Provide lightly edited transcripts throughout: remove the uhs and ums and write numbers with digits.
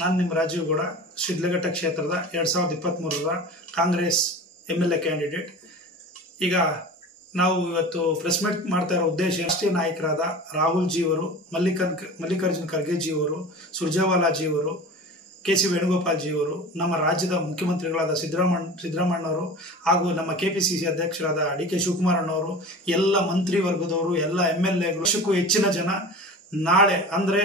ನಾನು ನಿಮ್ಮ ರಾಜೀವ್ ಗೌಡ, ಶಿಡ್ಲಘಟ್ಟ ಕ್ಷೇತ್ರದ 2023ರ ಕಾಂಗ್ರೆಸ್ MLA ಕ್ಯಾಂಡಿಡೇಟ್. ಈಗ ನಾವು ಇವತ್ತು ಪ್ರೆಸ್ ಮೀಟ್ ಮಾಡ್ತಾ ಇರೋ ಉದ್ದೇಶ ರಾಷ್ಟ್ರೀಯ ನಾಯಕರಾದ ರಾಹುಲ್ ಜಿ ಅವರು, ಮಲ್ಲಿಕಾರ್ಜುನ್ ಖರ್ಗೆ ಜಿ ಅವರು, ಸುರ್ಜೇವಾಲಾ ಜಿ ಅವರು, KC ವೇಣುಗೋಪಾಲ್ ಜಿ ಅವರು, ನಮ್ಮ ರಾಜ್ಯದ ಮುಖ್ಯಮಂತ್ರಿಗಳಾದ ಸಿದ್ದರಾಮಣ್ಣವರು ಹಾಗೂ ನಮ್ಮ KPCC ಅಧ್ಯಕ್ಷರಾದ DK ಶಿವಕುಮಾರ್ ಅಣ್ಣವರು, ಎಲ್ಲ ಮಂತ್ರಿ ವರ್ಗದವರು, ಎಲ್ಲ MLAಗಳು, ವರ್ಷಕ್ಕೂ ಹೆಚ್ಚಿನ ಜನ ನಾಳೆ ಅಂದ್ರೆ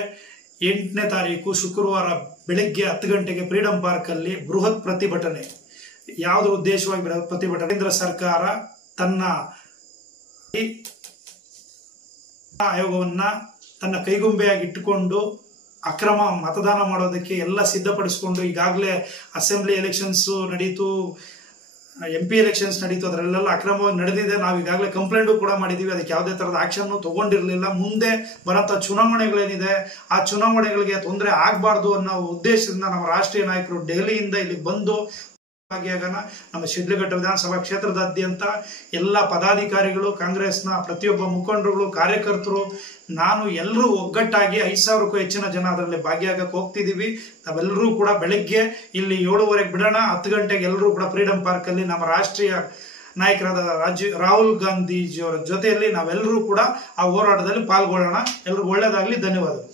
8ನೇ ತಾರೀಕು ಶುಕ್ರವಾರ ಬೆಳಗ್ಗೆ 10 ಗಂಟೆಗೆ ಫ್ರೀಡಂ ಪಾರ್ಕ್ ಅಲ್ಲಿ ಬೃಹತ್ ಪ್ರತಿಭಟನೆ. ಯಾವುದರ ಉದ್ದೇಶವಾಗಿ ಬೃಹತ್ ಪ್ರತಿಭಟನೆ? ಕೇಂದ್ರ ಸರ್ಕಾರ ತನ್ನ ಆಯೋಗವನ್ನ ತನ್ನ ಕೈಗೊಂಬೆಯಾಗಿ ಇಟ್ಟುಕೊಂಡು ಅಕ್ರಮ ಮತದಾನ ಮಾಡೋದಕ್ಕೆ ಎಲ್ಲ ಸಿದ್ಧಪಡಿಸಿಕೊಂಡು, ಈಗಾಗಲೇ ಅಸೆಂಬ್ಲಿ ಎಲೆಕ್ಷನ್ಸ್ ನಡೀತು, MP ಎಲೆಕ್ಷನ್ಸ್ ನಡೀತು, ಅದರಲ್ಲೆಲ್ಲ ಅಕ್ರಮವಾಗಿ ನಡೆದಿದೆ. ನಾವು ಈಗಾಗಲೇ ಕಂಪ್ಲೇಂಟು ಕೂಡ ಮಾಡಿದೀವಿ. ಅದಕ್ಕೆ ಯಾವುದೇ ತರದ ಆಕ್ಷನ್ ತಗೊಂಡಿರಲಿಲ್ಲ. ಮುಂದೆ ಬರಂತ ಚುನಾವಣೆಗಳೇನಿದೆ ಆ ಚುನಾವಣೆಗಳಿಗೆ ತೊಂದರೆ ಆಗಬಾರ್ದು ಅನ್ನೋ ಉದ್ದೇಶದಿಂದ ನಮ್ಮ ರಾಷ್ಟ್ರೀಯ ನಾಯಕರು ದೆಹಲಿಯಿಂದ ಇಲ್ಲಿ ಬಂದು ಭಾಗಿಯಾಗೋಣ. ನಮ್ಮ ಶಿಡ್ಲಘಟ್ಟ ವಿಧಾನಸಭಾ ಕ್ಷೇತ್ರದಾದ್ಯಂತ ಎಲ್ಲ ಪದಾಧಿಕಾರಿಗಳು, ಕಾಂಗ್ರೆಸ್ನ ಪ್ರತಿಯೊಬ್ಬ ಮುಖಂಡರುಗಳು, ಕಾರ್ಯಕರ್ತರು, ನಾನು ಎಲ್ಲರೂ ಒಗ್ಗಟ್ಟಾಗಿ 5000ಕ್ಕೂ ಹೆಚ್ಚಿನ ಜನ ಅದರಲ್ಲಿ ಭಾಗಿಯಾಗಕ್ಕೆ ಹೋಗ್ತಿದೀವಿ. ನಾವೆಲ್ಲರೂ ಕೂಡ ಬೆಳಗ್ಗೆ ಇಲ್ಲಿ 7:30 ಬಿಡೋಣ. 10 ಗಂಟೆಗೆ ಎಲ್ಲರೂ ಕೂಡ ಫ್ರೀಡಂ ಪಾರ್ಕ್ ಅಲ್ಲಿ ನಮ್ಮ ರಾಷ್ಟ್ರೀಯ ನಾಯಕರಾದ ರಾಹುಲ್ ಗಾಂಧೀಜಿಯವರ ಜೊತೆಯಲ್ಲಿ ನಾವೆಲ್ಲರೂ ಕೂಡ ಆ ಹೋರಾಟದಲ್ಲಿ ಪಾಲ್ಗೊಳ್ಳೋಣ. ಎಲ್ರಿಗೂ ಒಳ್ಳೆಯದಾಗಲಿ. ಧನ್ಯವಾದಗಳು.